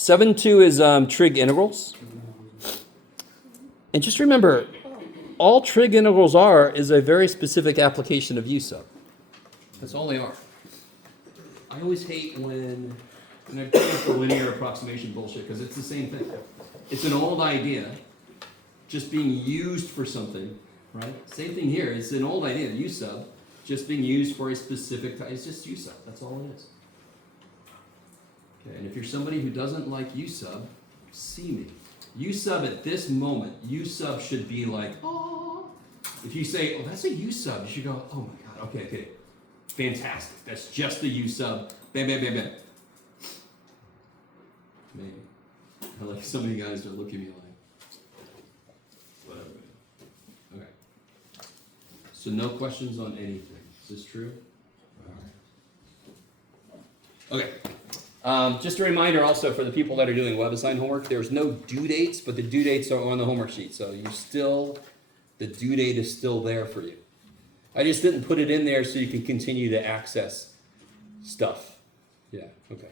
7.2 is trig integrals. And just remember, all trig integrals is a very specific application of U sub. That's all they are. I always hate when they're going for linear approximation bullshit, because it's the same thing. It's an old idea just being used for something, right? Same thing here. It's an old idea, U sub, just being used for a specific type. It's just U sub. That's all it is. Okay, and if you're somebody who doesn't like U sub, see me. U sub at this moment, U sub should be like, oh. If you say, oh, that's a U sub, you should go, oh my God, okay. Fantastic. That's just the U sub. Bam, bam, bam, bam. Maybe. Like some of you guys are looking at me like, whatever. Okay. So no questions on anything. Is this true? All right. Okay. Just a reminder also for the people that are doing WebAssign homework, there's no due dates, but the due dates are on the homework sheet. So the due date is still there for you. I just didn't put it in there so you can continue to access stuff. Yeah, okay.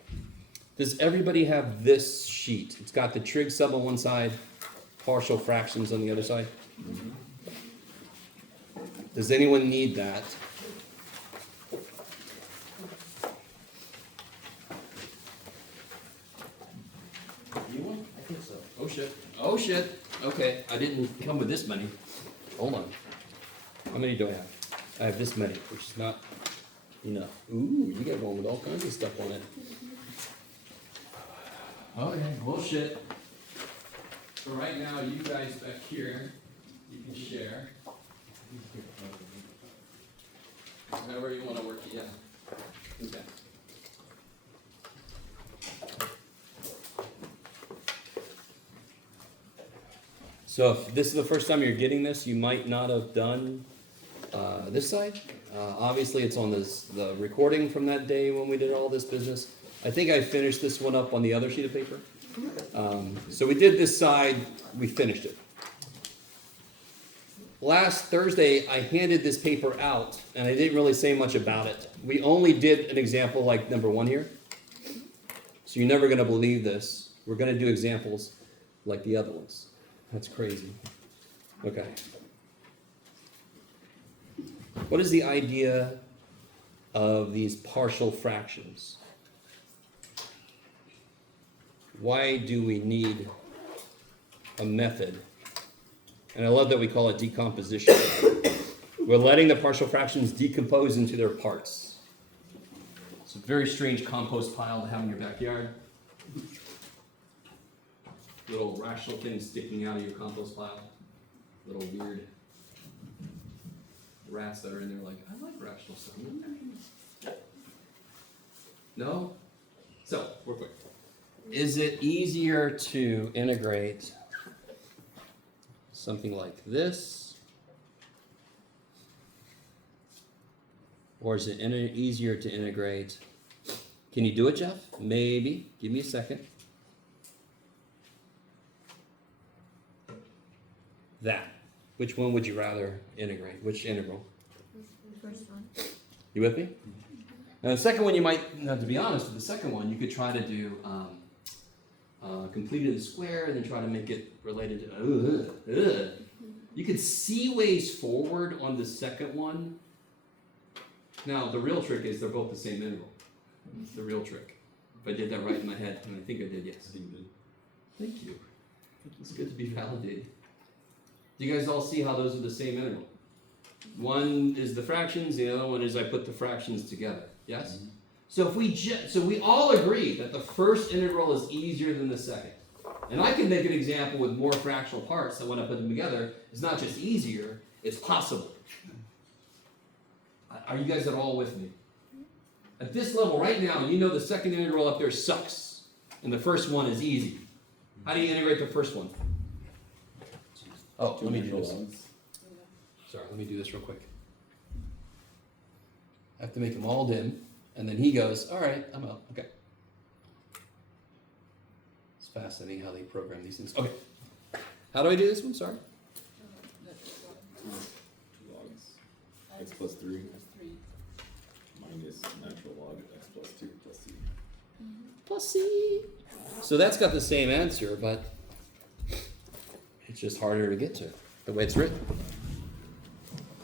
Does everybody have this sheet? It's got the trig sub on one side, partial fractions on the other side. Mm-hmm. Does anyone need that? You want? I think so. Oh shit. Okay, I didn't come with this many. Hold on. How many do I have? I have this many, which is not enough. Ooh, you got one with all kinds of stuff on it. Okay, bullshit. So right now, you guys back here, you can share. However you want to work it, yeah. Okay. So if this is the first time you're getting this, you might not have done this side. Obviously, it's on the recording from that day when we did all this business. I think I finished this one up on the other sheet of paper. So we did this side, we finished it. Last Thursday, I handed this paper out, and I didn't really say much about it. We only did an example like number 1 here. So you're never going to believe this. We're going to do examples like the other ones. That's crazy. Okay. What is the idea of these partial fractions? Why do we need a method? And I love that we call it decomposition. We're letting the partial fractions decompose into their parts. It's a very strange compost pile to have in your backyard. Little rational things sticking out of your compost pile. Little weird rats that are in there like, I like rational stuff. No? So, real quick. Is it easier to integrate something like this? Or is it easier to integrate? Can you do it, Jeff? Maybe. Give me a second. That. Which one would you rather integrate? Which integral? The first one. You with me? Now the second one you might, now to be honest, with the second one you could try to do completed the square and then try to make it related to, You could see ways forward on the second one. Now the real trick is they're both the same integral. It's the real trick. If I did that right in my head, and I think I did, yes. I think you did. Thank you. It's good to be validated. Do you guys all see how those are the same integral? One is the fractions, the other one is I put the fractions together. Yes? Mm-hmm. So if we all agree that the first integral is easier than the second. And I can make an example with more fractional parts that when I put them together, it's not just easier, it's possible. Are you guys at all with me? At this level right now, you know the second integral up there sucks. And the first one is easy. How do you integrate the first one? Oh, let me do this. Sorry, let me do this real quick. I have to make them all dim. And then he goes, all right, I'm out. Okay. It's fascinating how they program these things. Okay. How do I do this one? Sorry. 2 logs. X plus 3 minus natural log x plus 2 plus c. Plus c. So that's got the same answer, but it's just harder to get to, the way it's written.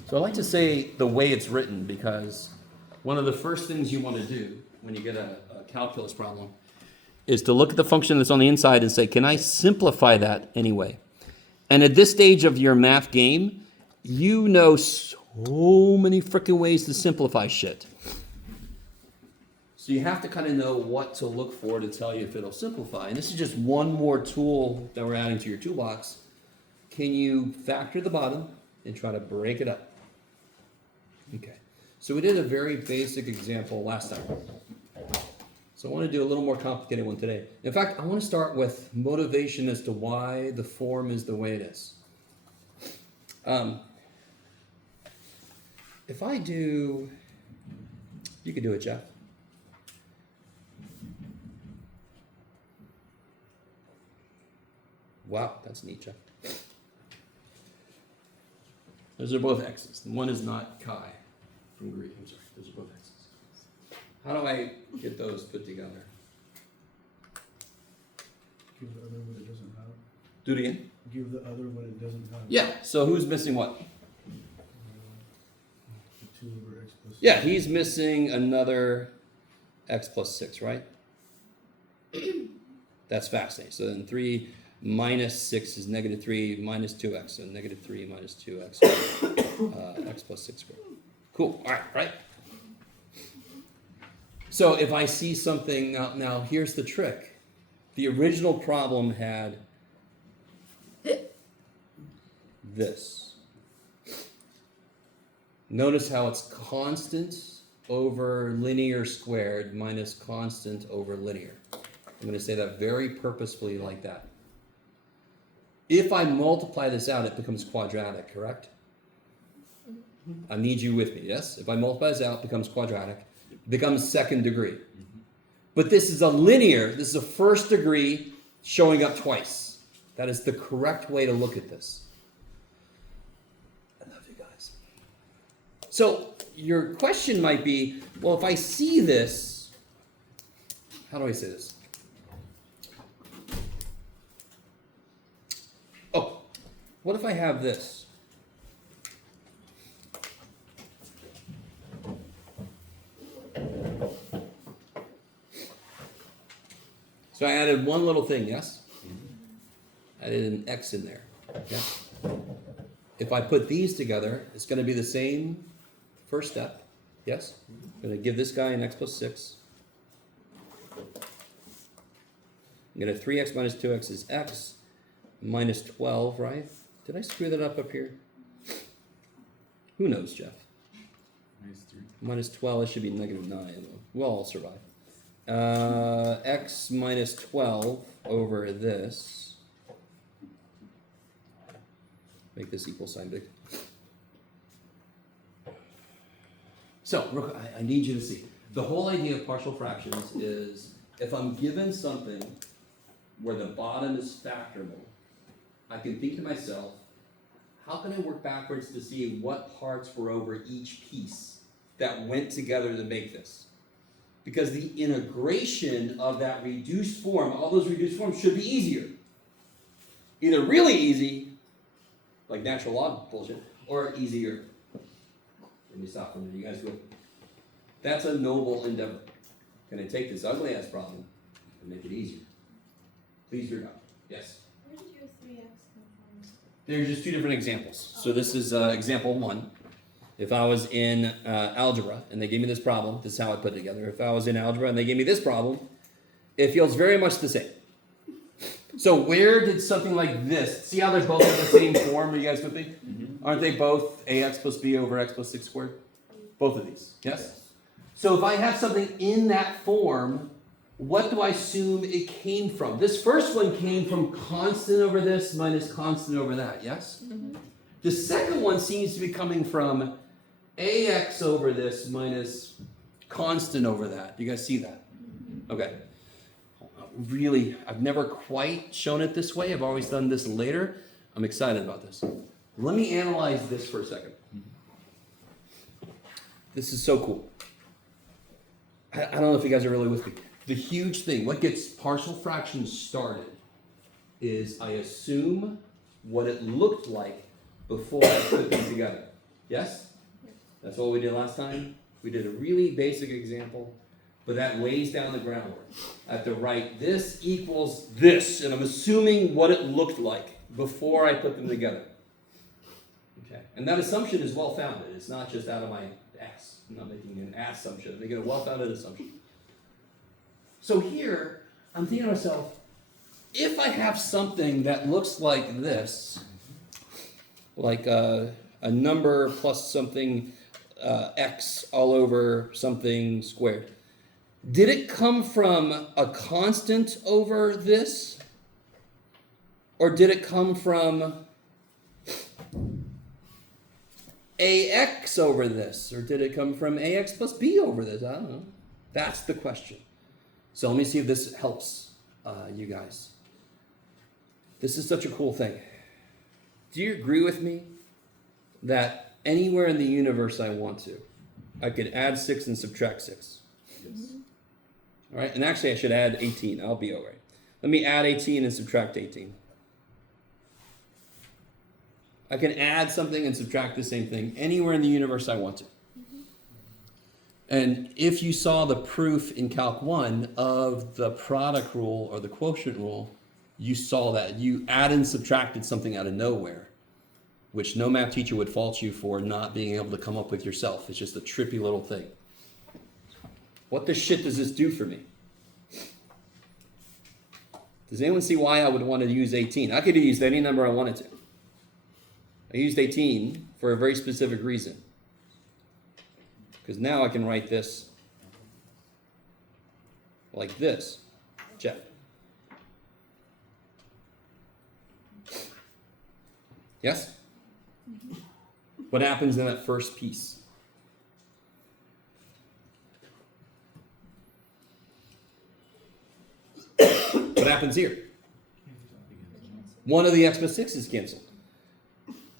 So I like to say the way it's written because one of the first things you want to do when you get a calculus problem is to look at the function that's on the inside and say, can I simplify that anyway? And at this stage of your math game, you know so many freaking ways to simplify shit. So you have to kind of know what to look for to tell you if it'll simplify. And this is just one more tool that we're adding to your toolbox. Can you factor the bottom and try to break it up? Okay. So we did a very basic example last time. So I want to do a little more complicated one today. In fact, I want to start with motivation as to why the form is the way it is. If I do, you could do it, Jeff. Wow, that's neat, Jeff. Those are both x's. One is not chi from Greek. I'm sorry. Those are both x's. How do I get those put together? Give the other what it doesn't have. Do it again. Give the other what it doesn't have. Yeah. So who's missing what? The 2 over x plus. Yeah, he's missing another x plus 6, right? That's fascinating. So then 3 minus 6 is negative 3 minus 2x. So negative 3 minus 2x, x plus 6 squared. Cool. All right. So if I see something, now here's the trick. The original problem had this. Notice how it's constant over linear squared minus constant over linear. I'm going to say that very purposefully like that. If I multiply this out, it becomes quadratic, correct? I need you with me, yes? If I multiply this out, it becomes quadratic. It becomes second degree. But this is a linear, this is a first degree showing up twice. That is the correct way to look at this. I love you guys. So your question might be, well, if I see this, how do I say this? Oh, what if I have this? So I added one little thing, yes? I added an x in there, yes? If I put these together, it's going to be the same first step, yes? I'm going to give this guy an x plus 6. I'm going to 3x minus 2x is x minus 12, right? Did I screw that up here? Who knows, Jeff? Minus 3. Minus 12, it should be negative 9. We'll all survive. X minus 12 over this. Make this equal sign big. So, I need you to see. The whole idea of partial fractions is if I'm given something where the bottom is factorable, I can think to myself, how can I work backwards to see what parts were over each piece that went together to make this? Because the integration of that reduced form, all those reduced forms should be easier. Either really easy, like natural log bullshit, or easier. Let me stop for a minute, you guys go. That's a noble endeavor. Can I take this ugly ass problem and make it easier? Please your God. Yes? Where did your 3x come from? There's just two different examples. So this is example 1. If I was in algebra and they gave me this problem, this is how I put it together. If I was in algebra and they gave me this problem, it feels very much the same. So where did something like this, see how they're both have the same form, are you guys with me? Mm-hmm. Aren't they both ax plus b over x plus 6 squared? Both of these, yes? So if I have something in that form, what do I assume it came from? This first one came from constant over this minus constant over that, yes? Mm-hmm. The second one seems to be coming from ax over this minus constant over that. You guys see that? Okay. Really, I've never quite shown it this way. I've always done this later. I'm excited about this. Let me analyze this for a second. This is so cool. I don't know if you guys are really with me. the huge thing, what gets partial fractions started, is I assume what it looked like before I put them together. Yes? That's what we did last time. We did a really basic example, but that lays down the groundwork. I have to write this equals this, and I'm assuming what it looked like before I put them together. Okay, and that assumption is well-founded. It's not just out of my ass. I'm not making an ass assumption. I'm making a well-founded assumption. So here, I'm thinking to myself, if I have something that looks like this, like a number plus something x all over something squared, did it come from a constant over this? Or did it come from ax over this? Or did it come from ax plus b over this? I don't know. That's the question. So let me see if this helps you guys. This is such a cool thing. Do you agree with me that anywhere in the universe I want to, I could add 6 and subtract 6? Yes. All right, and actually I should add 18. I'll be all right. Let me add 18 and subtract 18. I can add something and subtract the same thing anywhere in the universe I want to. And if you saw the proof in Calc 1 of the product rule or the quotient rule, you saw that. You added and subtracted something out of nowhere, which no math teacher would fault you for not being able to come up with yourself. It's just a trippy little thing. What the shit does this do for me? Does anyone see why I would want to use 18? I could have used any number I wanted to. I used 18 for a very specific reason. Because now I can write this like this. Jeff. Yes? What happens in that first piece? What happens here? One of the x plus 6 is canceled.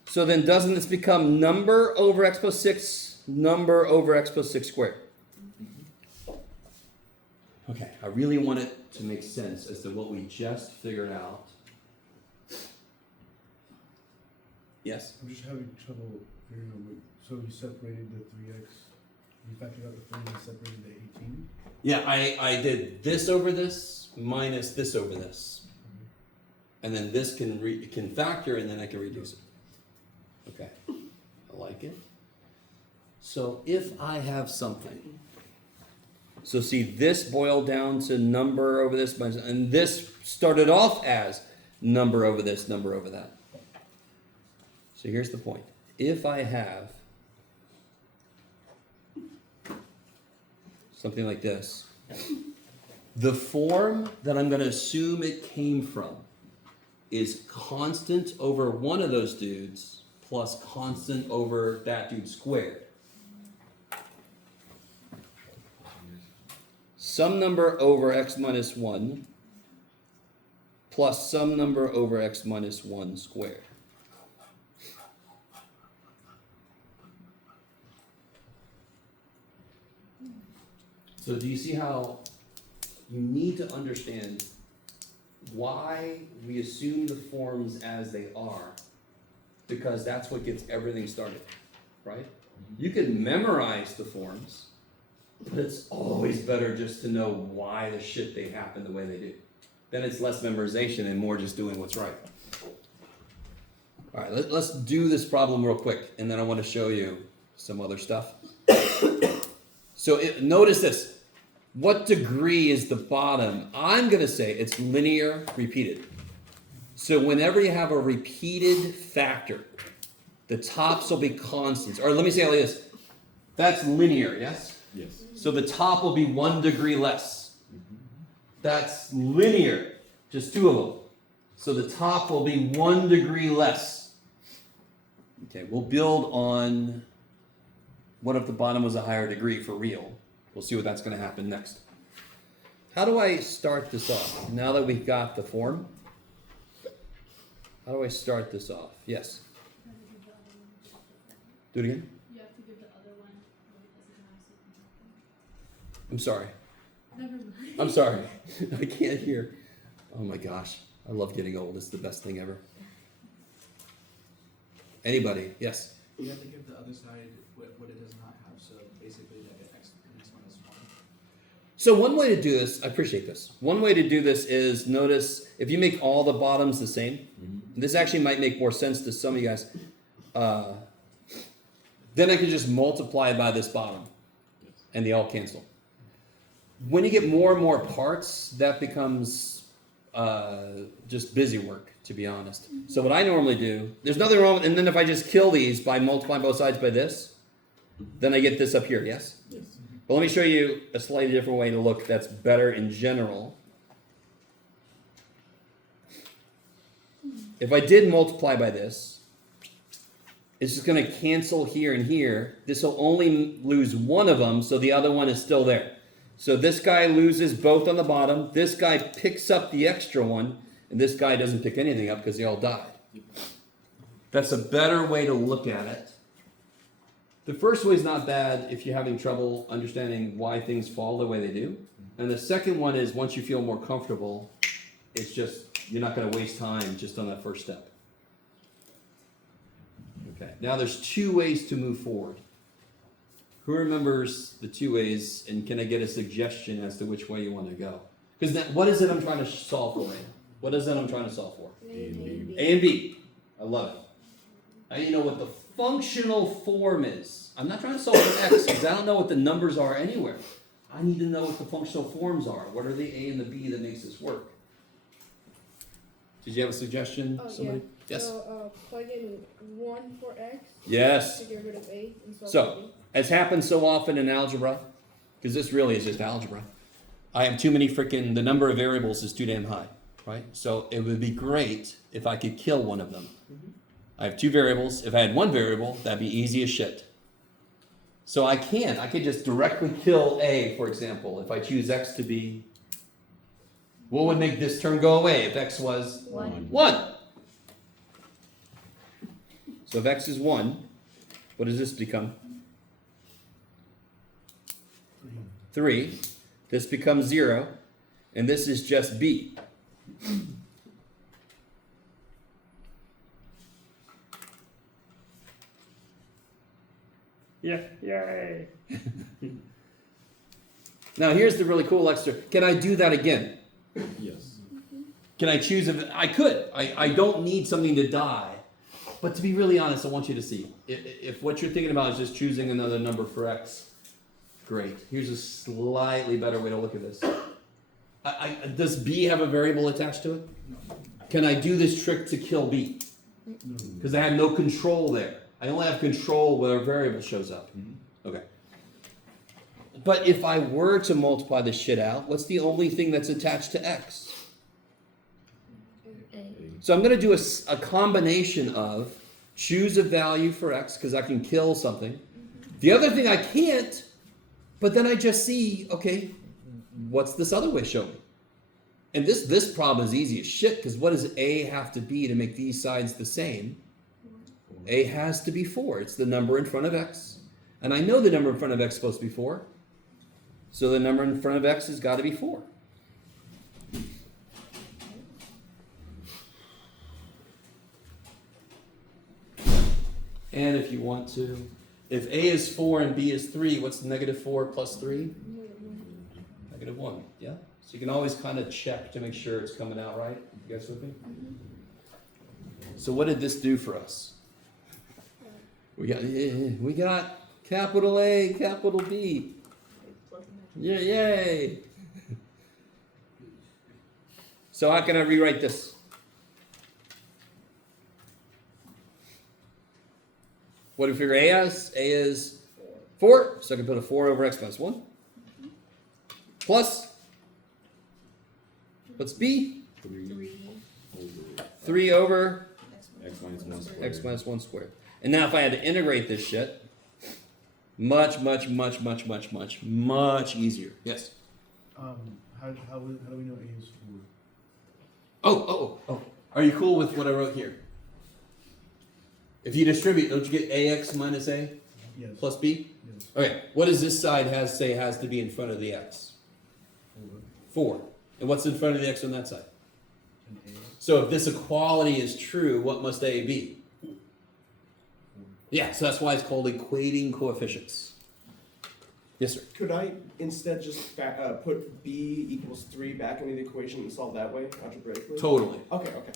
So then doesn't this become number over x plus 6, number over x plus 6 squared? Okay, I really want it to make sense as to what we just figured out. Yes? I'm just having trouble figuring out what, so you separated the 3x, you factored out the 3 and separated the 18? Yeah, I did this over this minus this over this. And then this can factor and then I can reduce it. Okay, I like it. So if I have something, so see this boiled down to number over this, and this started off as number over this, number over that. So here's the point. If I have something like this, the form that I'm going to assume it came from is constant over one of those dudes plus constant over that dude squared. Some number over x minus 1 plus some number over x minus 1 squared. So do you see how you need to understand why we assume the forms as they are? Because that's what gets everything started, right? You can memorize the forms, but it's always better just to know why the shit they happen the way they do. Then it's less memorization and more just doing what's right. All right, let's do this problem real quick, and then I want to show you some other stuff. So notice this. What degree is the bottom? I'm going to say it's linear repeated. So whenever you have a repeated factor, the tops will be constants. Or let me say it like this. That's linear, yes? Yes. So the top will be 1 degree less. That's linear, just 2 of them. So the top will be 1 degree less. Okay, we'll build on what if the bottom was a higher degree for real. We'll see what that's going to happen next. How do I start this off? Now that we've got the form, how do I start this off? Yes? Do it again? You have to give the other one. I'm sorry. Never mind. I'm sorry. I can't hear. Oh my gosh. I love getting old. It's the best thing ever. Anybody? Yes? You have to give the other side what it does not have, so basically that x, the next one is 1. So one way to do this, I appreciate this. One way to do this is notice if you make all the bottoms the same, this actually might make more sense to some of you guys. Then I can just multiply by this bottom and they all cancel. When you get more and more parts, that becomes just busy work, to be honest. So what I normally do, there's nothing wrong with, and then if I just kill these by multiplying both sides by this, then I get this up here, yes? Yes. But let me show you a slightly different way to look that's better in general. If I did multiply by this, it's just going to cancel here and here. This will only lose one of them, so the other one is still there. So this guy loses both on the bottom. This guy picks up the extra one, and this guy doesn't pick anything up because they all died. That's a better way to look at it. The first way is not bad if you're having trouble understanding why things fall the way they do. And the second one is once you feel more comfortable, it's just, you're not going to waste time just on that first step. Okay, now there's 2 ways to move forward. Who remembers the 2 ways, and can I get a suggestion as to which way you want to go? Because what is it I'm trying to solve for right now? What is it I'm trying to solve for? A and B. A and B. I love it. I need to know what the functional form is. I'm not trying to solve for x because I don't know what the numbers are anywhere. I need to know what the functional forms are. What are the A and the B that makes this work? Did you have a suggestion? Oh, Somebody? yeah. Yes. So, plug in 1 for x. Yes. To get rid of A and solve So, for B. as happens so often in algebra, because this really is just algebra, I have too many the number of variables is too damn high, right? So it would be great if I could kill one of them. I have 2 variables. If I had 1 variable, that'd be easy as shit. So I can't. I could just directly kill A, for example, if I choose x to be, what would make this term go away if x was 1? So if x is 1, what does this become? 3. This becomes 0, and this is just B. Yeah, yay. Now here's the really cool extra. Can I do that again? Yes. Can I choose if I could? I don't need something to die. But to be really honest, I want you to see. If what you're thinking about is just choosing another number for x, great. Here's a slightly better way to look at this. Does B have a variable attached to it? No. Can I do this trick to kill B? Because I have no control there. I only have control where a variable shows up. Okay. But if I were to multiply this shit out, what's the only thing that's attached to x? A. So I'm going to do a combination of choose a value for x because I can kill something. The other thing I can't, but then I just see, okay, what's this other way show me? And this problem is easy as shit because what does A have to be to make these sides the same? A has to be 4. It's the number in front of x. And I know the number in front of x is supposed to be 4. So the number in front of x has got to be 4. And if you want to, if A is 4 and B is 3, what's negative 4 plus 3? Negative 1, yeah? So you can always kind of check to make sure it's coming out right. You guys with me? So what did this do for us? We got capital A, capital B. Yeah, yay! So how can I rewrite this? What do we figure A as? A is 4, so I can put a 4 over x minus 1. Plus, what's B? 3 over X minus 1 squared. x minus 1 squared. And now if I had to integrate this shit, much easier. Yes? How do we know A is 4? Oh. Are you cool with what I wrote here? If you distribute, don't you get ax minus a Yes. plus b? Yes. Okay, what does this side has to be in front of the x? 4. And what's in front of the x on that side? An A. So if this equality is true, what must A be? Yeah, so that's why it's called equating coefficients. Yes, sir. Could I instead just put b equals 3 back into the equation and solve that way algebraically? Totally. Okay, okay.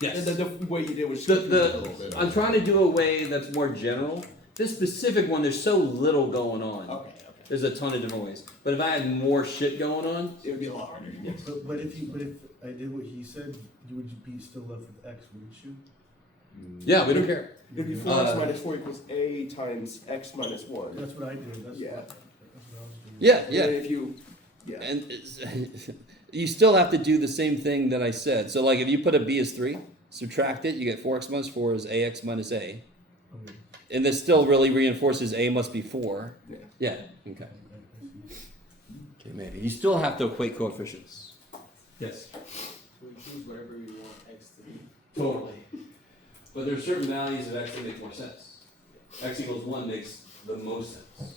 Yes. The way you did was just confused a little bit. I'm trying to do a way that's more general. This specific one, there's so little going on. Okay, okay. There's a ton of different ways. But if I had more shit going on, It would be a lot harder. Yes. But if I did what he said, you would be still left with X, wouldn't you? yeah, we don't care. It'd be 4x minus 4 equals a times x minus 1. That's what I did, that's Yeah. what I was doing. Yeah, And yeah. then if you, yeah. And it's- you still have to do the same thing that I said. So like if you put a b as 3, subtract it, you get 4x minus 4 is ax minus a. Okay. And this still really reinforces a must be 4. Yeah. Yeah, okay. I see. Okay, maybe. You still have to equate coefficients. Yes. So we choose whatever we want x to be. Totally. But there's certain values of x that make more sense. X equals 1 makes the most sense.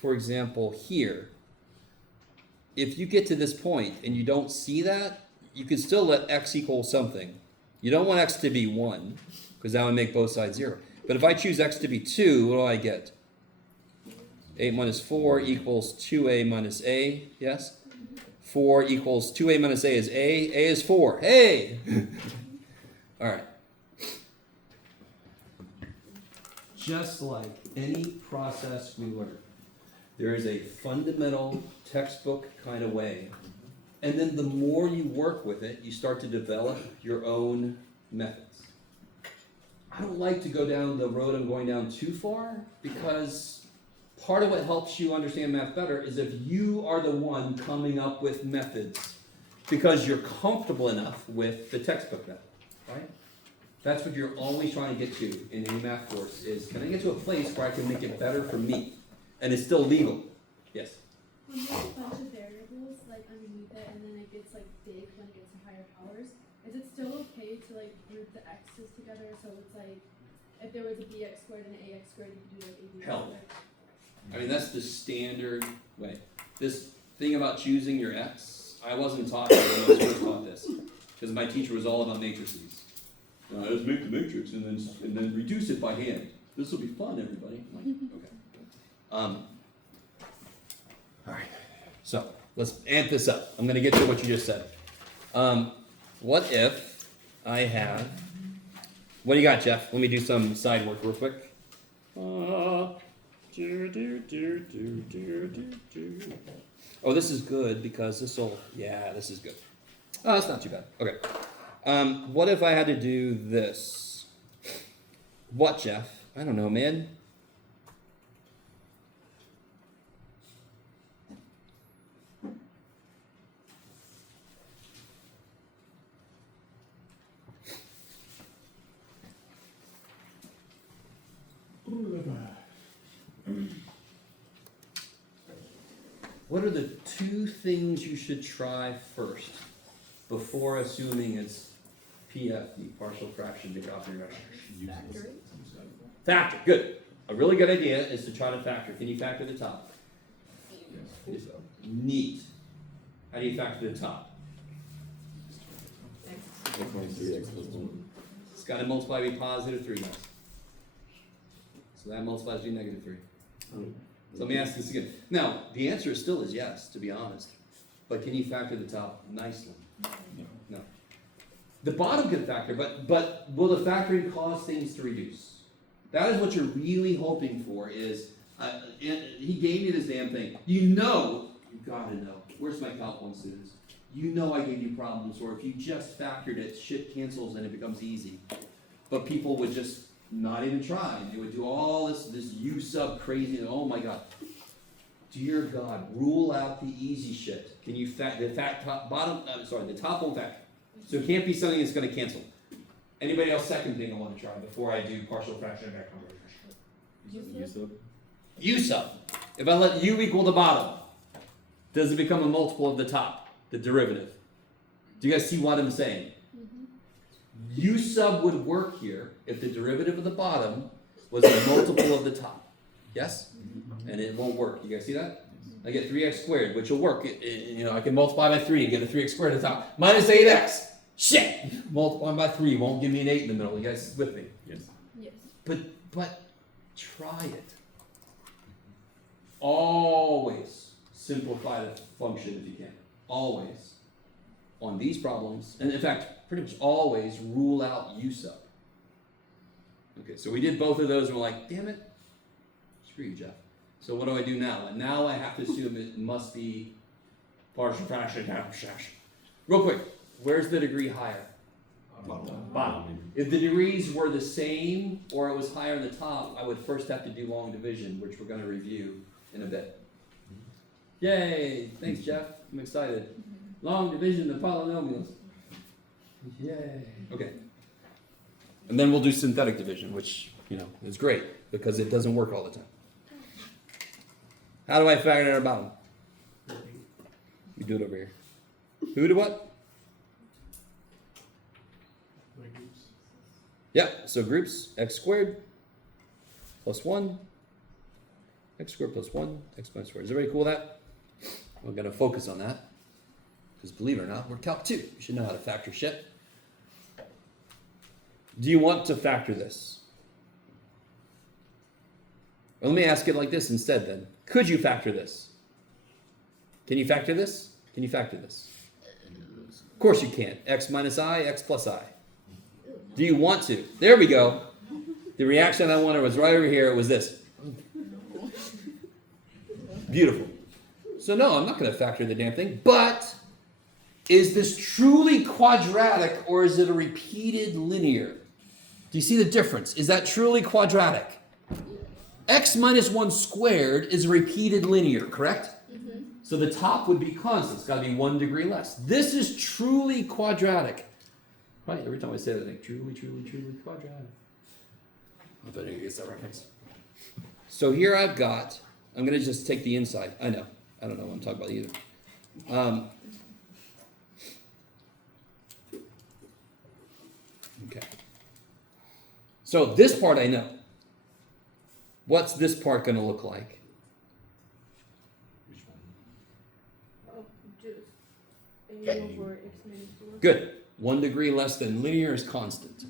For example, here, if you get to this point and you don't see that, you can still let x equal something. You don't want x to be 1, because that would make both sides 0. But if I choose x to be 2, what do I get? 8 minus 4 equals 2a minus a, yes? 4 equals 2a minus a is a is 4. Hey! All right. Just like any process we learn, there is a fundamental textbook kind of way. And then the more you work with it, you start to develop your own methods. I don't like to go down the road I'm going down too far, because part of what helps you understand math better is if you are the one coming up with methods because you're comfortable enough with the textbook method, right? That's what you're always trying to get to in any math course is, can I get to a place where I can make it better for me? And it's still legal. Yes? When there's a bunch of variables like underneath it and then it gets like big when it gets to higher powers, is it still okay to like group the x's together? So it's like if there was a bx squared and an ax squared, you could do like ab Hell. squared. I mean, that's the standard way. This thing about choosing your x, I wasn't taught that when I was first taught this, because my teacher was all about matrices. Let's make the matrix and then reduce it by hand. This will be fun, everybody. I'm like, okay. All right. So let's amp this up. I'm going to get to what you just said. What if I have? What do you got, Jeff? Let me do some side work real quick. Oh, this is good because this will. Yeah, this is good. Oh, that's not too bad. Okay. What if I had to do this? What, Jeff? I don't know, man. What are the 2 things you should try first before assuming it's PFD, partial fraction decomposition? Factor, good. A really good idea is to try to factor. Can you factor the top? Yes. Neat. How do you factor the top? X minus 3x plus 1. It's got to multiply by positive 3, guys. So that multiplies by negative 3. So let me ask this again. Now, the answer still is yes, to be honest. But can you factor the top nicely? No. The bottom can factor, but will the factoring cause things to reduce? That is what you're really hoping for is, he gave me this damn thing. You gotta know. Where's my Calc 1 students? You know I gave you problems where if you just factored it, shit cancels and it becomes easy. But people would just not even try. They would do all this U sub crazy, oh my God. Dear God, rule out the easy shit. Can you the top won't factor. So it can't be something that's gonna cancel. Anybody else second thing I want to try before I do partial fraction back conversion? U sub. If I let U equal the bottom, does it become a multiple of the top, the derivative? Do you guys see what I'm saying? U sub would work here if the derivative of the bottom was a multiple of the top. Yes? And it won't work. You guys see that? I get 3x squared, which will work. I can multiply by 3 and get a 3x squared at the top. Minus 8x. Shit! Multiplying by 3 won't give me an 8 in the middle. You guys with me? Yes. Yes. But try it. Always simplify the function if you can. Always. On these problems, and in fact, pretty much always rule out u sub. Okay, so we did both of those and we're like, damn it. Screw you, Jeff. So what do I do now? And now I have to assume it must be partial fraction. Real quick, where's the degree higher? Bottom. If the degrees were the same or it was higher in the top, I would first have to do long division, which we're going to review in a bit. Yay! Thanks, Jeff. I'm excited. Long division of polynomials. Yay. Okay. And then we'll do synthetic division, which, is great because it doesn't work all the time. How do I factor out a bottom? We do it over here. Who to what? Yeah, so groups, x squared plus 1, x squared plus 1, x minus 4. Is everybody cool with that? We're going to focus on that. Because believe it or not, we're Calc 2. You should know how to factor shit. Do you want to factor this? Well, let me ask it like this instead then. Could you factor this? Can you factor this? Can you factor this? Of course you can. X minus I, x plus I. Do you want to? There we go. The reaction I wanted was right over here. It was this. Beautiful. So no, I'm not going to factor the damn thing. But is this truly quadratic or is it a repeated linear? Do you see the difference? Is that truly quadratic? X minus 1 squared is a repeated linear, correct? Mm-hmm. So the top would be constant. It's got to be 1 degree less. This is truly quadratic. Right, every time I say that, I think, truly, truly, truly quadratic. I bet anyone gets that reference. So here I'm going to just take the inside. I know. I don't know what I'm talking about either. Okay. So this part I know. What's this part going to look like? Which one? Oh, just a over x minus 4. Good. 1 degree less than linear is constant.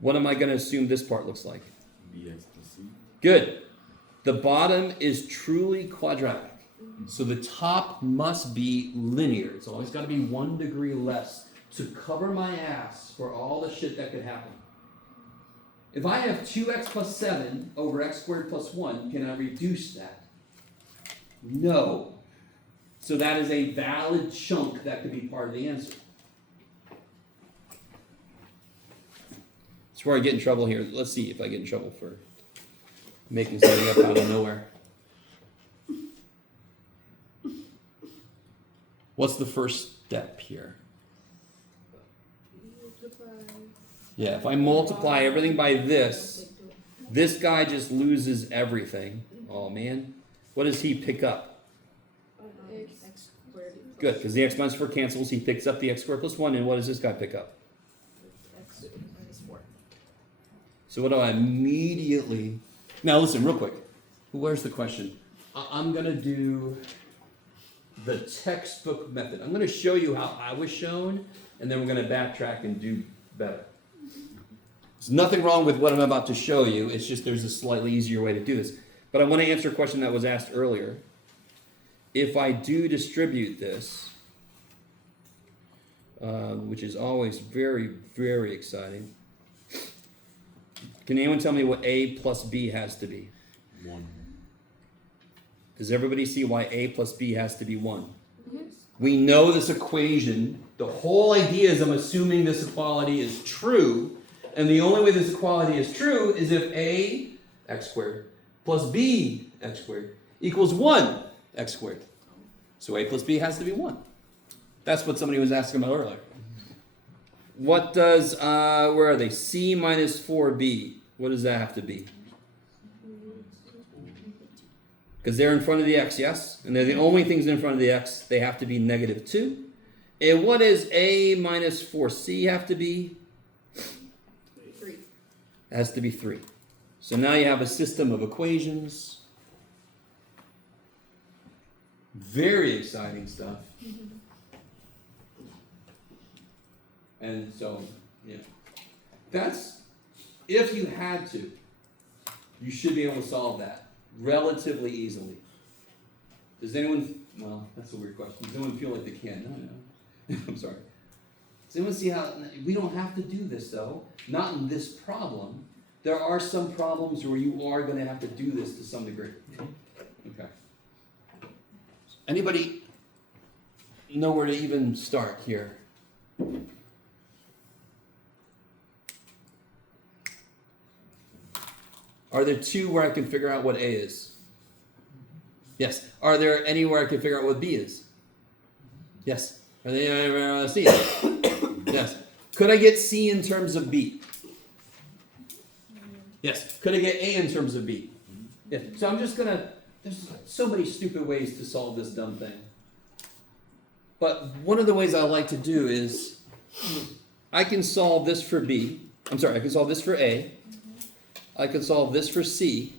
What am I going to assume this part looks like? Bx plus c. Good. The bottom is truly quadratic. So the top must be linear. It's always got to be 1 degree less to cover my ass for all the shit that could happen. If I have 2x plus 7 over x squared plus 1, can I reduce that? No. So that is a valid chunk that could be part of the answer. That's where I get in trouble here. Let's see if I get in trouble for making something up out of nowhere. What's the first step here? Yeah, if I multiply everything by this guy just loses everything. Oh man. What does he pick up? X squared. Good, because the x minus 4 cancels. He picks up the x squared plus 1, and what does this guy pick up? X minus 4. So what do I immediately... Now listen, real quick. Where's the question? I'm going to do the textbook method. I'm going to show you how I was shown, and then we're going to backtrack and do better. There's nothing wrong with what I'm about to show you. It's just there's a slightly easier way to do this. But I want to answer a question that was asked earlier. If I do distribute this, which is always very, very exciting. Can anyone tell me what a plus b has to be? 1. Does everybody see why a plus b has to be 1? Yes. We know this equation. The whole idea is I'm assuming this equality is true. And the only way this equality is true is if a, x squared, plus b, x squared, equals 1, x squared. So a plus b has to be 1. That's what somebody was asking about earlier. What does, where are they? C minus 4b. What does that have to be? Because they're in front of the x, yes? And they're the only things in front of the x. They have to be negative 2. And what does a minus 4c have to be? It has to be 3. So now you have a system of equations. Very exciting stuff. And so, yeah. That's, if you had to, you should be able to solve that relatively easily. Does anyone, well, that's a weird question. Does anyone feel like they can? No. I'm sorry. Does anyone see how, we don't have to do this though. Not in this problem. There are some problems where you are going to have to do this to some degree. Okay. Anybody know where to even start here? Are there 2 where I can figure out what A is? Yes. Are there anywhere I can figure out what B is? Yes. Are there anywhere C? Yes. Could I get C in terms of B? Yes. Could I get A in terms of B? Yeah. So I'm just gonna, there's so many stupid ways to solve this dumb thing. But one of the ways I like to do is, I can solve this for B. I'm sorry, I can solve this for A. I can solve this for C.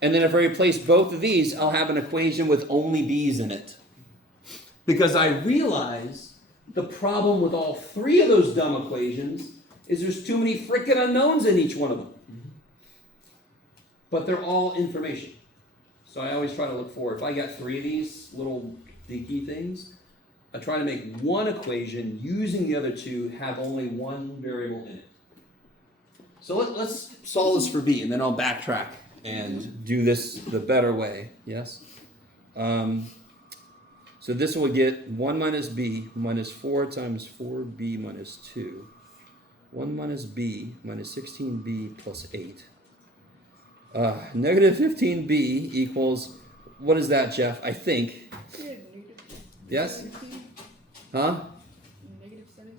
And then if I replace both of these, I'll have an equation with only B's in it. Because I realize the problem with all 3 of those dumb equations is there's too many freaking unknowns in each one of them. But they're all information. So I always try to look for, if I got 3 of these little geeky things, I try to make one equation using the other 2 have only one variable in it. So let's solve this for B, and then I'll backtrack and do this the better way. Yes? So this will get 1 minus B minus 4 times 4B minus 2. 1 minus B minus 16B plus 8. Negative 15B equals, what is that, Jeff? I think. Yes? Huh? Negative 17?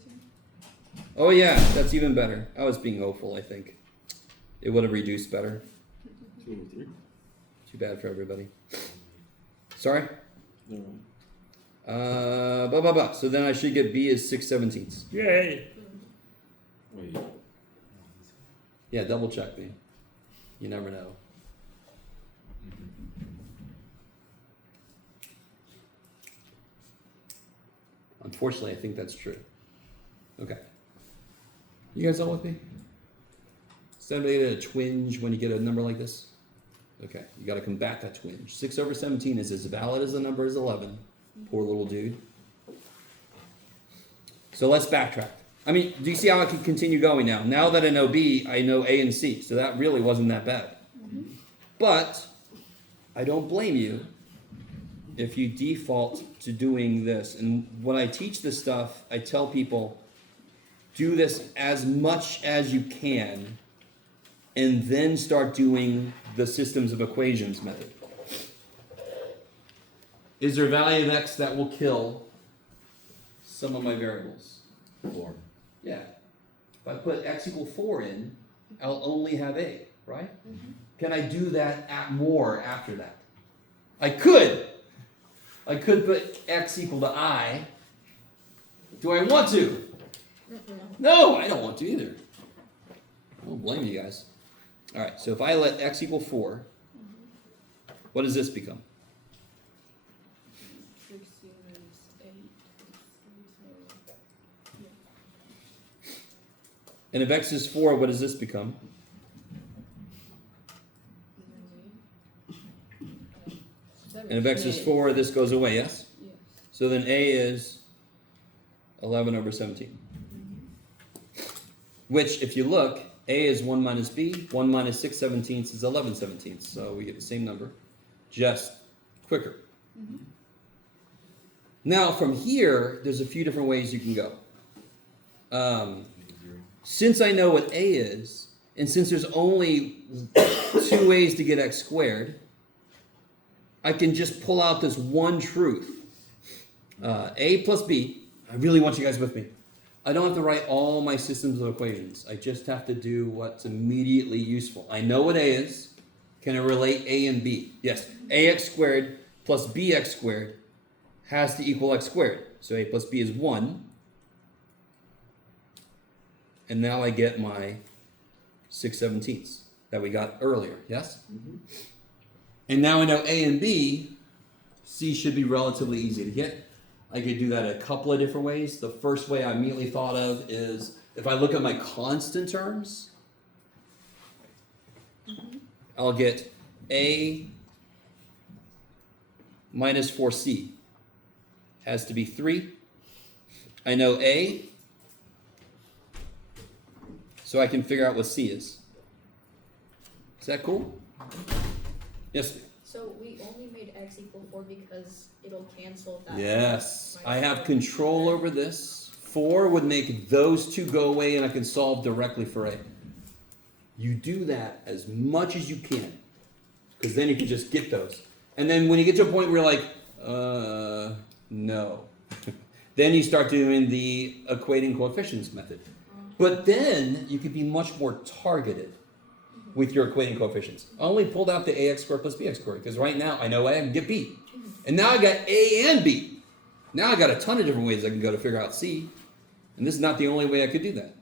Oh yeah, that's even better. I was being hopeful, I think. It would have reduced better. 2 over 3. Too bad for everybody. Sorry? No. So then I should get B as 6/17. Yay! Wait. Yeah, double check me. You never know. Unfortunately, I think that's true. Okay. You guys all with me? Does anybody get a twinge when you get a number like this? Okay, you got to combat that twinge. 6/17 is as valid as the number is 11. Poor little dude. So let's backtrack. I mean, do you see how I can continue going now? Now that I know B, I know A and C. So that really wasn't that bad. But I don't blame you if you default to doing this. And when I teach this stuff, I tell people, do this as much as you can and then start doing the systems of equations method. Is there a value of x that will kill some of my variables? 4. Yeah. If I put x equal 4 in, I'll only have A, right? Can I do that more after that? I could. I could put x equal to I. Do I want to? No, I don't want to either. I don't blame you guys. All right, so if I let x equal 4, what does this become? 16 is 8. And if x is 4, what does this become? And if x is 4, this goes away, yes? Yes. So then A is 11/17. Which, if you look, A is 1 minus B, 1 minus 6/17 is 11/17. So we get the same number, just quicker. Now, from here, there's a few different ways you can go. Since I know what A is, and since there's only 2 ways to get x squared, I can just pull out this one truth. A plus B, I really want you guys with me. I don't have to write all my systems of equations. I just have to do what's immediately useful. I know what A is. Can I relate A and B? Yes. AX squared plus BX squared has to equal x squared. So A plus B is 1. and now I get my 6/17 that we got earlier, yes? And now I know A and B, C should be relatively easy to get. I could do that a couple of different ways. The first way I immediately thought of is if I look at my constant terms, I'll get A minus 4C has to be 3. I know A, so I can figure out what C is. Is that cool? Yes. So we only made x equal 4 because it'll cancel that. Yes. I minus have 4. control over this. 4 would make those two go away and I can solve directly for A. You do that as much as you can, because then you can just get those. And then when you get to a point where you're like, no. Then you start doing the equating coefficients method. But then you can be much more targeted with your equating coefficients. I only pulled out the ax squared plus bx squared, because right now I know I can get b. And now I got a and b. Now I got a ton of different ways I can go to figure out c. And this is not the only way I could do that.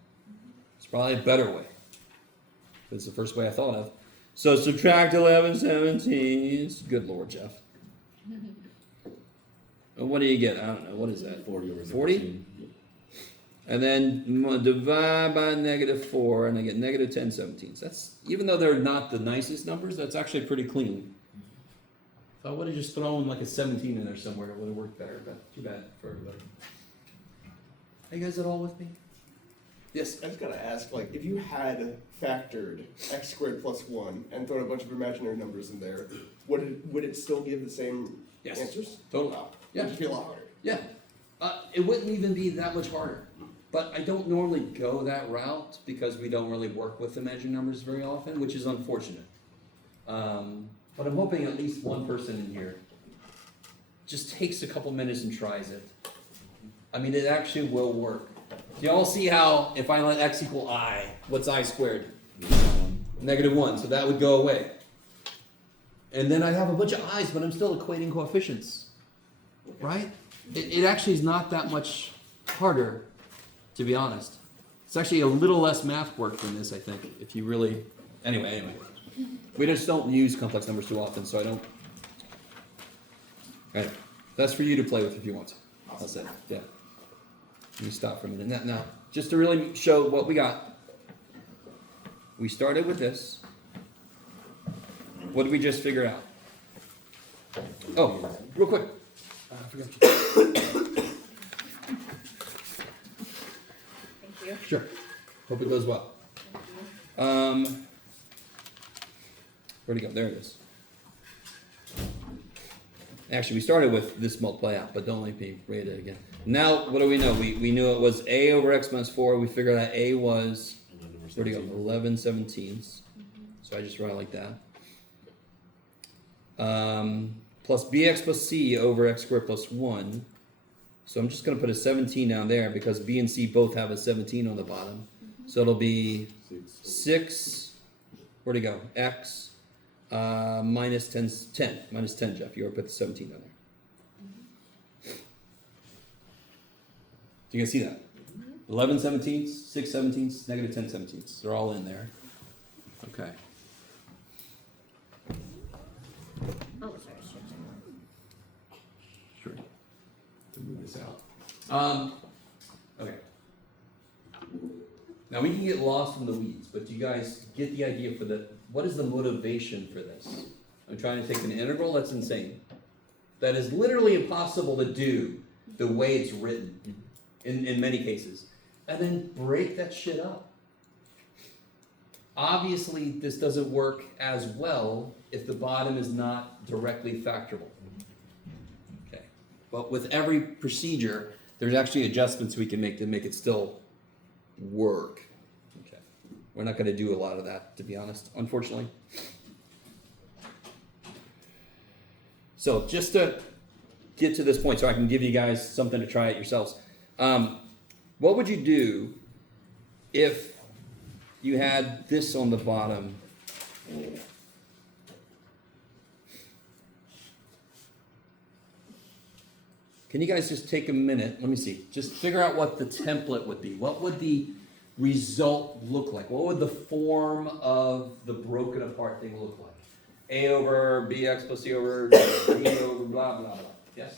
It's probably a better way. But it's the first way I thought of. So subtract 11/17. Good Lord, Jeff. And what do you get? I don't know. What is that? 40 over 40? 17. And then divide by -4, and I get -10/17. That's, even though they're not the nicest numbers, that's actually pretty clean. If I would have just thrown like a 17 in there somewhere, it would have worked better, but too bad for everybody. Are you guys at all with me? Yes? I just gotta ask, like, if you had factored x squared plus 1 and thrown a bunch of imaginary numbers in there, would it still give the same Yes. answers? Totally. Wow. Yeah. It would just be a lot harder. Yeah. It wouldn't even be that much harder. But I don't normally go that route because we don't really work with imaginary numbers very often, which is unfortunate. But I'm hoping at least one person in here just takes a couple minutes and tries it. I mean, it actually will work. Do y'all see how if I let x equal I, what's I squared? -1, so that would go away. And then I have a bunch of i's, but I'm still equating coefficients, right? It actually is not that much harder, to be honest. It's actually a little less math work than this, I think, if you really... Anyway. We just don't use complex numbers too often, so I don't... All right. That's for you to play with if you want to. I'll say, yeah. Let me stop for a minute. Now, just to really show what we got. We started with this. What did we just figure out? Oh, real quick. I forgot. Thank you. Sure. Hope it goes well. Thank you. Where'd it go? There it is. Actually, we started with this multiply out, but don't let me read it again. Now, what do we know? We knew it was a over x minus 4. We figured out a was, where'd it go? 11/17. So I just write it like that. Plus bx plus c over x squared plus 1. So I'm just going to put a 17 down there because b and c both have a 17 on the bottom. So it'll be 6, where'd it go? X minus 10, minus 10, Jeff. You already put the 17 down there. Do you guys see that? 11/17, 6/17, -10/17. They're all in there. Okay. Oh, sorry. Sure. To move this out. Okay. Now we can get lost in the weeds, but do you guys get the idea for what is the motivation for this? I'm trying to take an integral that's insane. That is literally impossible to do the way it's written in many cases. And then break that shit up. Obviously, this doesn't work as well if the bottom is not directly factorable. Okay. But with every procedure, there's actually adjustments we can make to make it still work. Okay. We're not going to do a lot of that, to be honest, unfortunately. So just to get to this point so I can give you guys something to try it yourselves. What would you do if you had this on the bottom? Can you guys just take a minute? Let me see. Just figure out what the template would be. What would the result look like? What would the form of the broken apart thing look like? A over bx plus c over d over blah, blah, blah. Yes?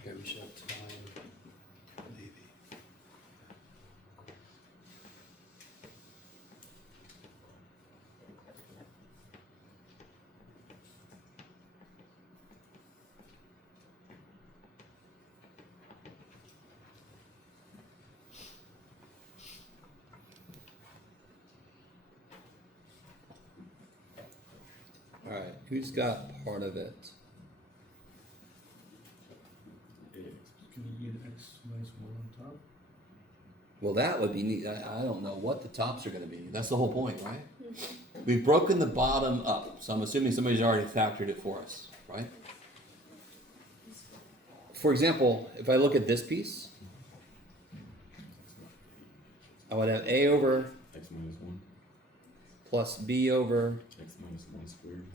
Okay, we should have time. Maybe. All right, who's got part of it? AX. Can you get x minus one on top? Well, that would be neat. I don't know what the tops are going to be. That's the whole point, right? We've broken the bottom up, so I'm assuming somebody's already factored it for us, right? For example, if I look at this piece, I would have a over X minus 1. plus b over, X minus 1 squared.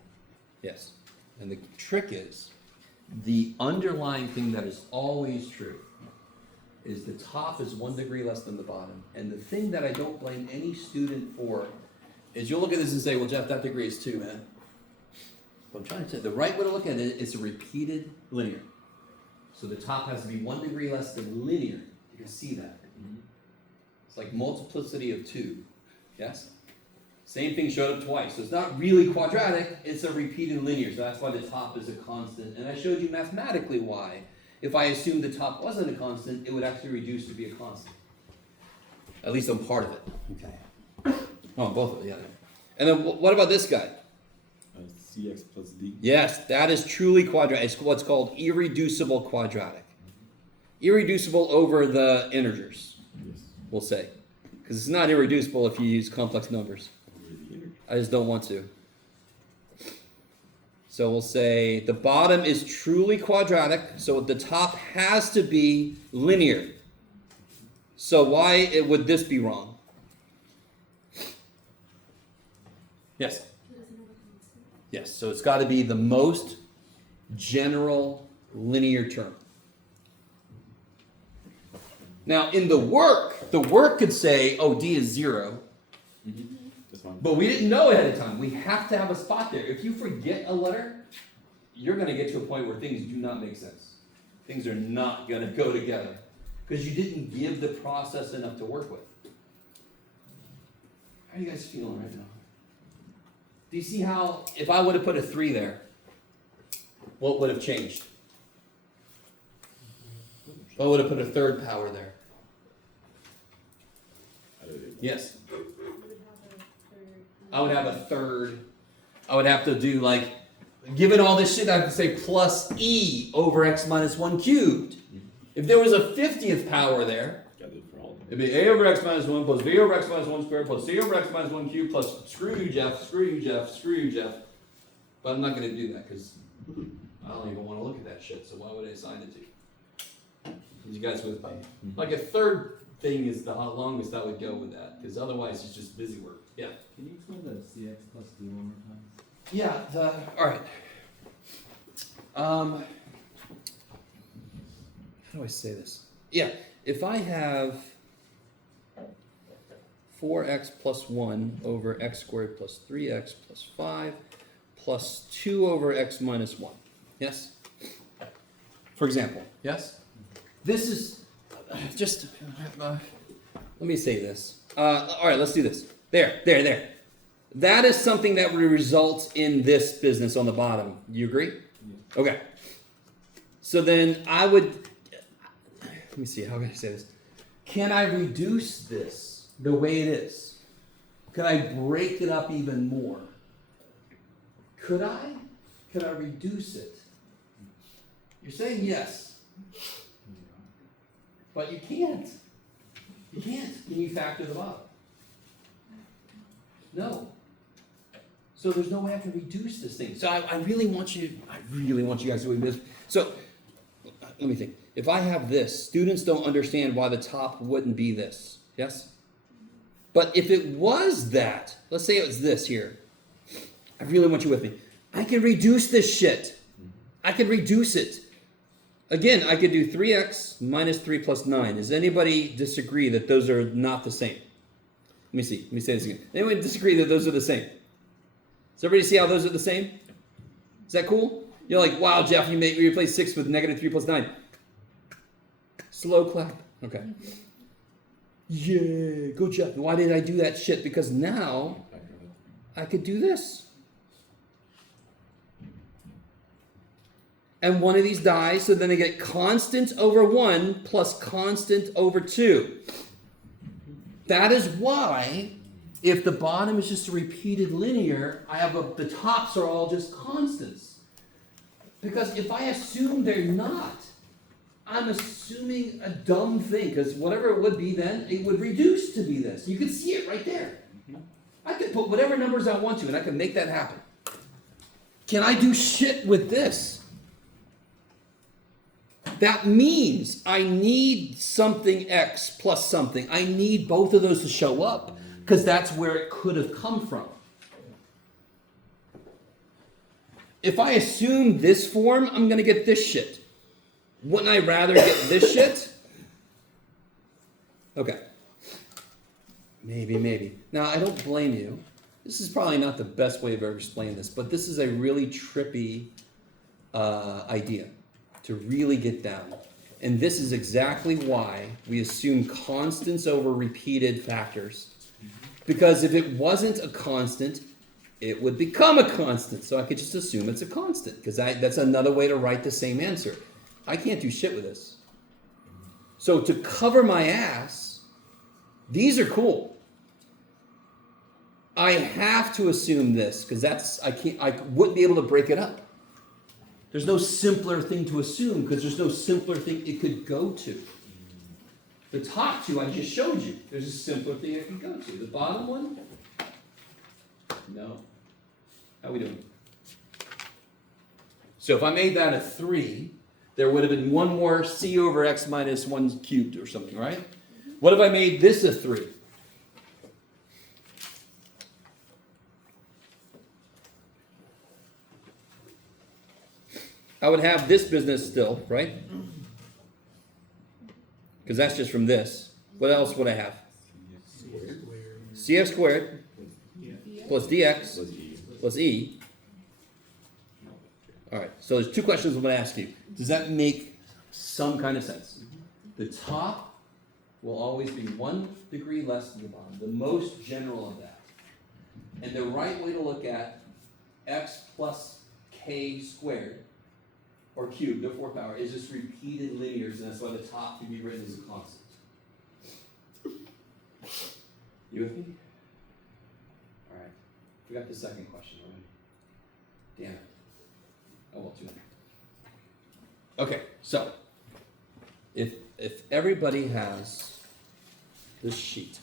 yes. And the trick is, the underlying thing that is always true is the top is 1 degree less than the bottom. And the thing that I don't blame any student for is you'll look at this and say, well, Jeff, that degree is 2, man. But I'm trying to say, the right way to look at it is a repeated linear. So the top has to be 1 degree less than linear. You can see that. It's like multiplicity of 2. Yes? Same thing showed up twice. So it's not really quadratic, it's a repeated linear. So that's why the top is a constant. And I showed you mathematically why. If I assumed the top wasn't a constant, it would actually reduce to be a constant. At least on part of it. Okay. Oh, both of it, yeah. And then what about this guy? CX plus D. Yes, that is truly quadratic. It's what's called irreducible quadratic. Irreducible over the integers, Yes. we'll say. Because it's not irreducible if you use complex numbers. Over the integer. I just don't want to. So we'll say the bottom is truly quadratic, so the top has to be linear. So why would this be wrong? Yes? It doesn't have a constant. Yes, so it's got to be the most general linear term. Now in the work could say, oh, D is 0. That's fine. But we didn't know ahead of time. We have to have a spot there. If you forget a letter, you're going to get to a point where things do not make sense. Things are not going to go together because you didn't give the process enough to work with. How are you guys feeling right now? Do you see how, if I would have put a 3 there, what would have changed? If I would have put a third power there. Yes. I would have a third. I would have to do like, given all this shit, I have to say plus e over x minus 1 cubed. If there was a 50th power there, Gotta do it for all of them. it'd be a over x minus 1 plus b over x minus 1 squared plus c over x minus 1 cubed plus screw you, Jeff, screw you, Jeff, screw you, Jeff. But I'm not going to do that because I don't even want to look at that shit, so why would I assign it to you? You guys with me? Like a third thing is the longest I would go with that because otherwise it's just busy work. Yeah. Can you explain the CX plus D one more time? Yeah, all right. How do I say this? Yeah, if I have 4x plus 1 over x squared plus 3x plus 5 plus 2 over x minus 1. Yes? For example, yes? This is just, let me say this. All right, let's do this. There. That is something that would result in this business on the bottom. You agree? Yeah. Okay. So then I would, let me see, how can I say this? Can I reduce this the way it is? Can I break it up even more? Could I? Could I reduce it? You're saying yes. But you can't. You can't when you factor the bottom. No. So there's no way I can reduce this thing. So I really want you guys to do this. So let me think. If I have this, students don't understand why the top wouldn't be this. Yes? But if it was that, let's say it was this here. I really want you with me. I can reduce this shit. I can reduce it. Again, I could do 3x minus 3 plus 9. Does anybody disagree that those are not the same? Let me see. Let me say this again. Anyone disagree that those are the same? Does everybody see how those are the same? Is that cool? You're like, wow, Jeff, you replace 6 with negative 3 plus 9. Slow clap. Okay. Yeah, go Jeff. Why did I do that shit? Because now I could do this. And one of these dies, so then I get constant over 1 plus constant over 2. That is why, if the bottom is just a repeated linear, I have the tops are all just constants. Because if I assume they're not, I'm assuming a dumb thing, because whatever it would be then, it would reduce to be this. You can see it right there. I could put whatever numbers I want to, and I can make that happen. Can I do shit with this? That means I need something x plus something. I need both of those to show up, because that's where it could have come from. If I assume this form, I'm going to get this shit. Wouldn't I rather get this shit? Okay. Maybe. Now, I don't blame you. This is probably not the best way of ever explaining this, but this is a really trippy idea to really get down. And this is exactly why we assume constants over repeated factors. Because if it wasn't a constant, it would become a constant. So I could just assume it's a constant, because that's another way to write the same answer. I can't do shit with this. So to cover my ass, these are cool. I have to assume this, because I wouldn't be able to break it up. There's no simpler thing to assume, because there's no simpler thing it could go to. The top two I just showed you. There's a simpler thing it can go to. The bottom one? No. How we doing? So if I made that a 3, there would have been one more c over x minus 1 cubed or something, right? What if I made this a 3? I would have this business still, right? Because that's just from this. What else would I have? cf squared plus dx plus e. All right, so there's 2 questions I'm going to ask you. Does that make some kind of sense? The top will always be 1 degree less than the bottom, the most general of that. And the right way to look at x plus k squared, or cubed, the 4th power, is just repeated linears, and that's why the top can be written as a constant. You with me? All right. Forgot the second question already. Damn it. Oh well, too late. Okay, so if everybody has this sheet,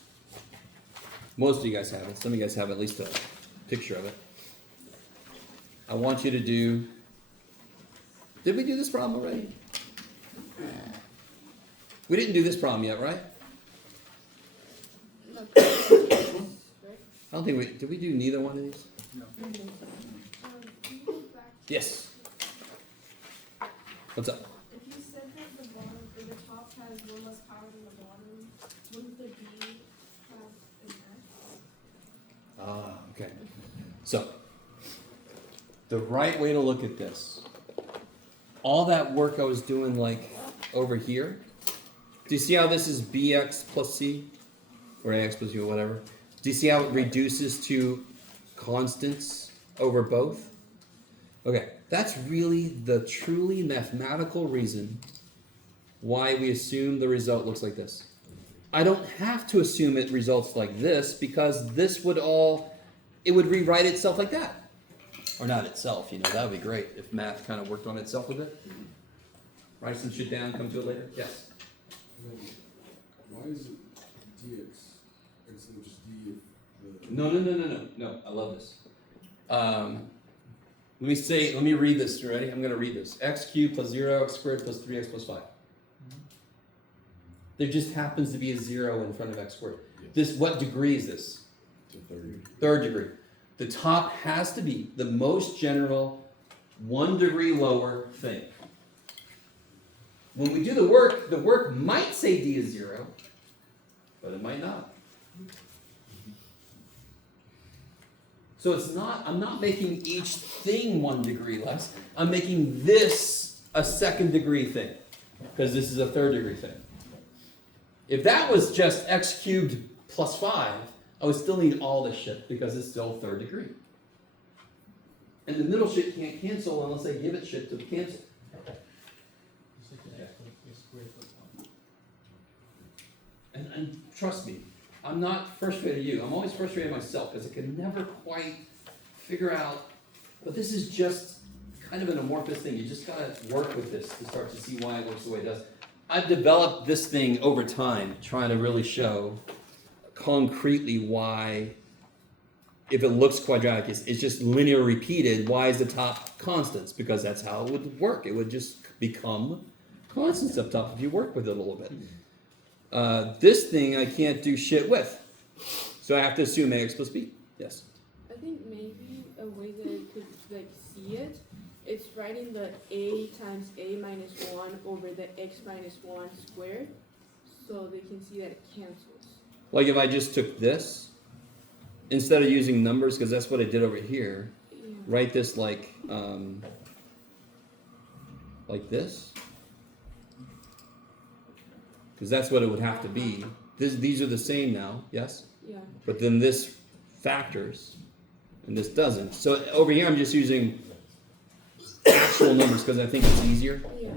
most of you guys have it. Some of you guys have at least a picture of it. I want you to do. Did we do this problem already? We didn't do this problem yet, right? I don't think we did. We do neither one of these? No. Can you go back Yes. What's up? If you said that the bottom or the top has 1 less power than the bottom, wouldn't the B have an X? Ah, okay. So, the right way to look at this, all that work I was doing like over here, do you see how this is bx plus c? Or ax plus u or whatever? Do you see how it reduces to constants over both? Okay, that's really the truly mathematical reason why we assume the result looks like this. I don't have to assume it results like this, because this would it would rewrite itself like that. Or not itself, that would be great if math kind of worked on itself a bit. Write some shit down, come to it later. Yes? Why is it dx instead of just d if the No, I love this. Let me read this. You ready? I'm going to read this. X cubed plus 0, x squared plus 3x plus 5. There just happens to be a 0 in front of x squared. This, what degree is this? It's a third. Third degree. The top has to be the most general 1 degree lower thing. When we do the work might say d is 0, but it might not. So it's not, I'm not making each thing 1 degree less. I'm making this a second degree thing, because this is a third degree thing. If that was just x cubed plus 5, I would still need all this shit, because it's still third degree. And the middle shit can't cancel unless I give it shit to cancel. It's like an x squared plus 1. And trust me, I'm not frustrated at you. I'm always frustrated at myself because I can never quite figure out. But this is just kind of an amorphous thing. You just gotta work with this to start to see why it works the way it does. I've developed this thing over time, trying to really show concretely why, if it looks quadratic, it's just linear repeated. Why is the top constants? Because that's how it would work. It would just become constants up top if you work with it a little bit. This thing I can't do shit with. So I have to assume ax plus b. Yes? I think maybe a way that I could like see it, it's writing the a times a minus 1 over the x minus 1 squared, so they can see that it cancels. Like if I just took this, instead of using numbers, because that's what I did over here, Yeah. write this like this. Because that's what it would have to be. These are the same now, yes? Yeah. But then this factors, and this doesn't. So over here I'm just using actual numbers because I think it's easier. Yeah.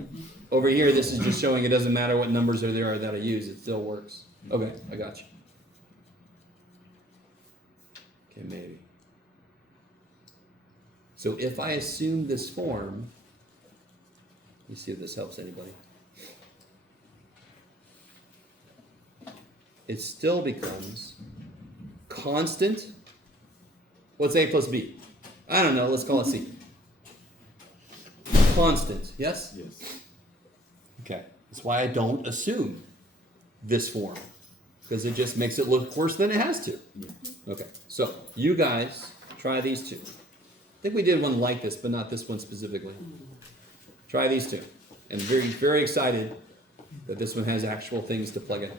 Over here this is just showing it doesn't matter what numbers are there that I use, it still works. Okay, I got you. Okay, maybe. So if I assume this form, let me see if this helps anybody. It still becomes constant. What's a plus b? I don't know, let's call it c. Constant, yes? Yes. Okay, that's why I don't assume this form, because it just makes it look worse than it has to. Okay, so you guys try these two. I think we did one like this, but not this one specifically. Try these two. And very, very excited that this one has actual things to plug in.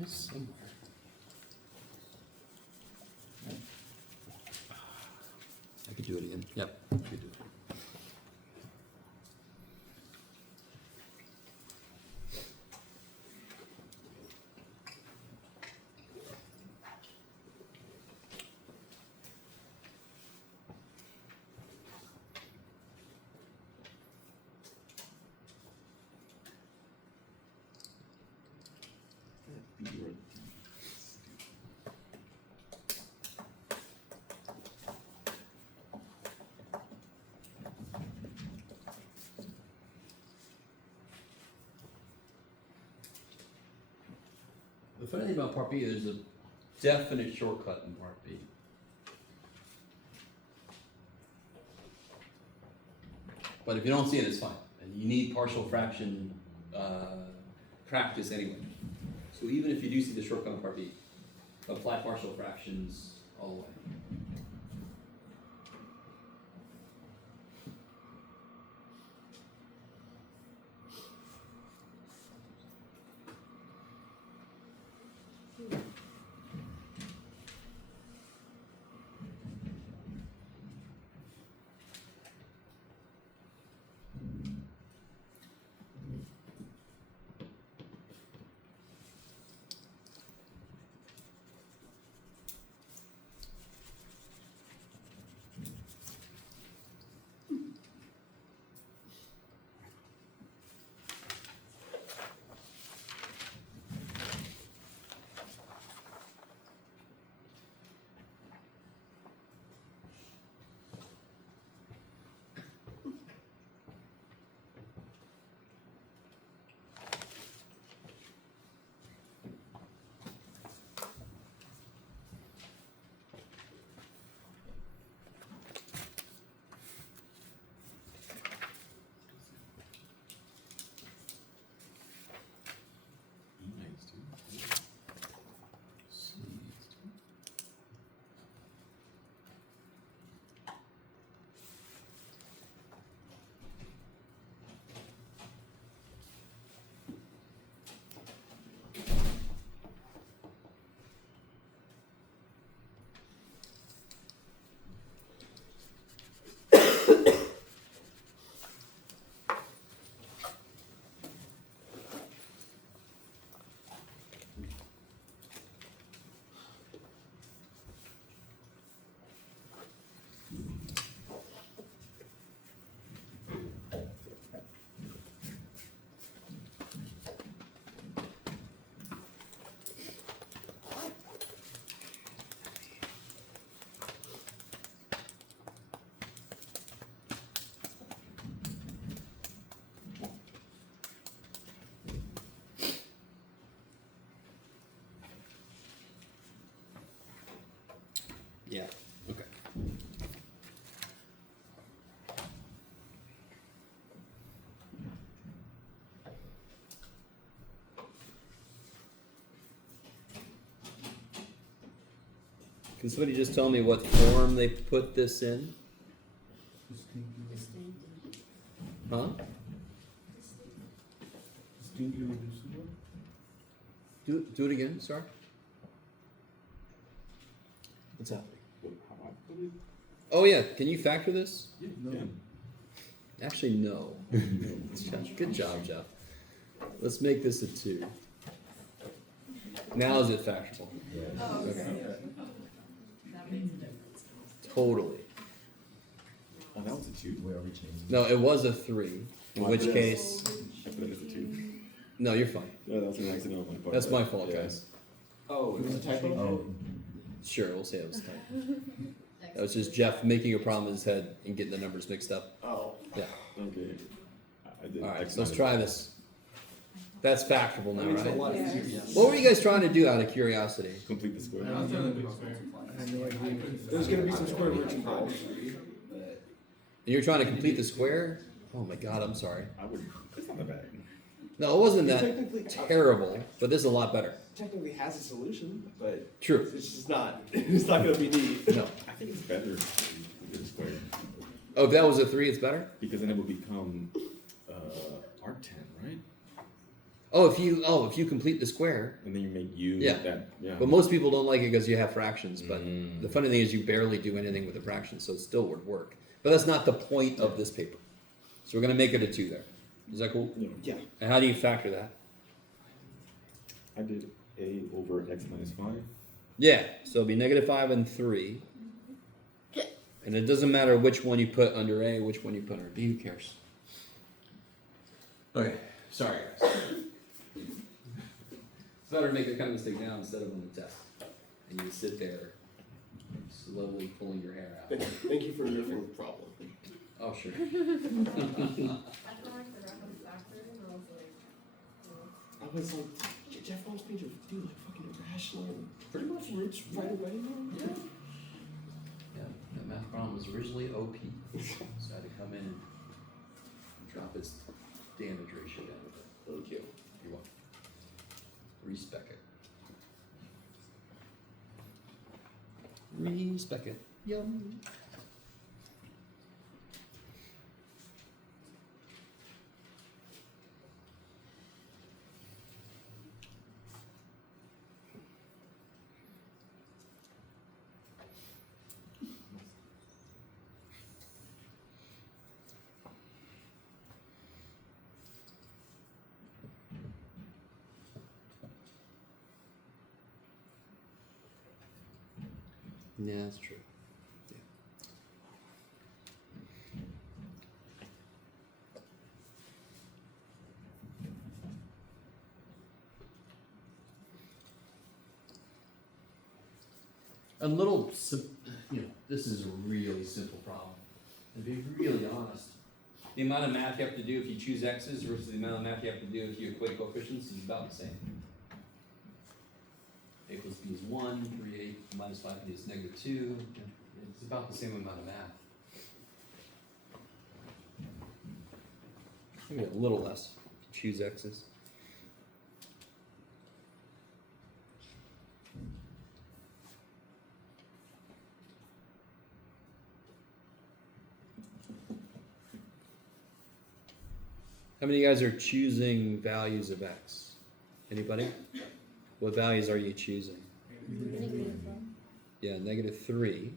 It is somewhere. I could do it again. Yep, I could do it. The funny thing about Part B, there's a definite shortcut in Part B. But if you don't see it, it's fine. And you need partial fraction practice anyway. So even if you do see the shortcut in Part B, apply partial fractions all the way. Yeah, okay. Can somebody just tell me what form they put this in? Distinct, Huh? distinct irreducible? Do it again, sorry? What's happening? How I put it? Oh yeah, can you factor this? No. Actually, no. Good job, Jeff. Let's make this a 2. Now is it factorable? Oh, okay. Totally. Oh, that was a 2. Where are we changing? No, it was a 3, in which Yes. case, I put it as a 2. no, you're fine. Yeah, that was an accident on my part. That's my fault, Yeah. guys. Oh, it was a typo? Oh, Sure, we'll say it was time. That was just Jeff making a problem in his head and getting the numbers mixed up. Oh. Yeah. Okay. I did. Alright, X so let's minus try one. this. That's factorable now, That makes it a right? lot Yeah. easier, yes. What were you guys trying to do out of curiosity? Complete the square. I had no idea. There's gonna be some square roots involved. And you're trying to complete the square? Oh my god, I'm sorry. I would. It's not that bad. No, it wasn't It that technically, terrible, but this is a lot better. technically has a solution, but True. it's just not, it's not gonna be neat. No. I think it's better if you do the square Oh, if that was a 3, it's better? because then it will become arctan, right? Oh, if you complete the square. And then you make u Yeah. that. Yeah. But most people don't like it because you have fractions, but Mm. the funny thing is you barely do anything with the fractions, so it still would work. But that's not the point of this paper. So we're gonna make it a 2 there. Is that cool? Yeah. Yeah. And how do you factor that? I did a over x minus 5. Yeah, so it'll be -5 and 3. And it doesn't matter which one you put under A, which one you put under B, who cares? Okay, sorry guys. It's better to make that kind of mistake now instead of on the test. And you sit there slowly pulling your hair out. Thank you for riffing the problem. Oh, sure. I feel like the reference factored and I was like, oh. I was like, Jeff wants me to do like fucking irrational, pretty much roots right away. Yeah. Yeah, that math problem was originally OP, so I had to come in and drop its damage ratio down a bit. Thank you. You're welcome. Respec it. Respec it. Yum. Yeah, that's true. Yeah. A little, this is a really simple problem. To be really honest, the amount of math you have to do if you choose x's versus the amount of math you have to do if you equate coefficients is about the same. A plus b is 1, 3a minus 5b is -2. It's about the same amount of math. Maybe a little less. Choose x's. How many of you guys are choosing values of x? Anybody? What values are you choosing? Yeah, -3.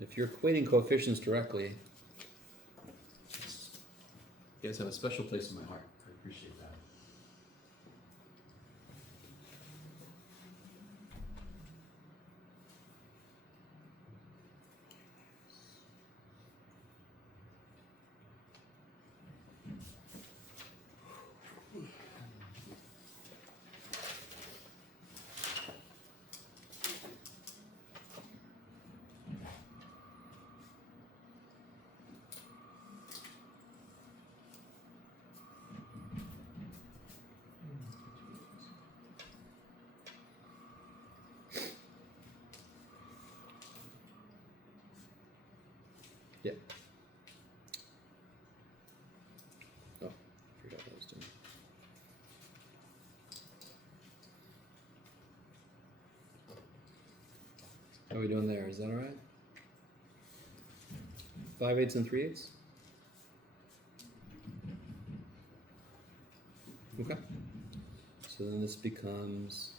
If you're equating coefficients directly, you guys have a special place in my heart. I appreciate that. Yeah. Oh, forgot what I was doing. How are we doing there? Is that all right? 5/8 and 3/8? Okay. So then this becomes,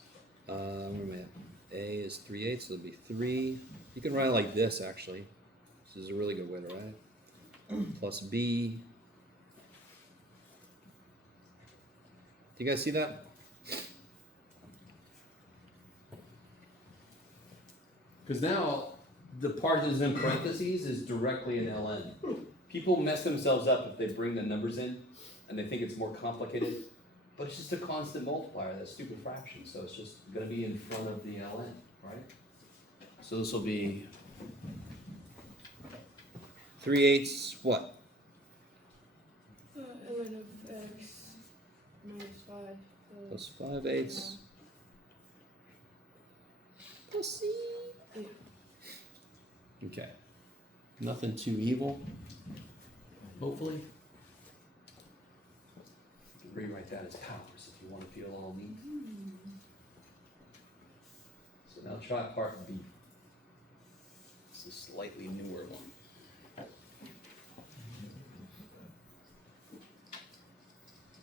where am I at? A is 3/8, so it'll be 3. You can write it like this, actually. This is a really good way to write it. Plus B. Do you guys see that? Because now the part that's in parentheses is directly in ln. People mess themselves up if they bring the numbers in and they think it's more complicated, but it's just a constant multiplier, that stupid fraction, so it's just going to be in front of the ln, right? So this will be 3/8 what? ln of x minus 5. Plus 5/8 plus c. Yeah. Okay. Nothing too evil, hopefully. Rewrite that as powers if you want to feel all neat. So now try part B. It's a slightly newer one.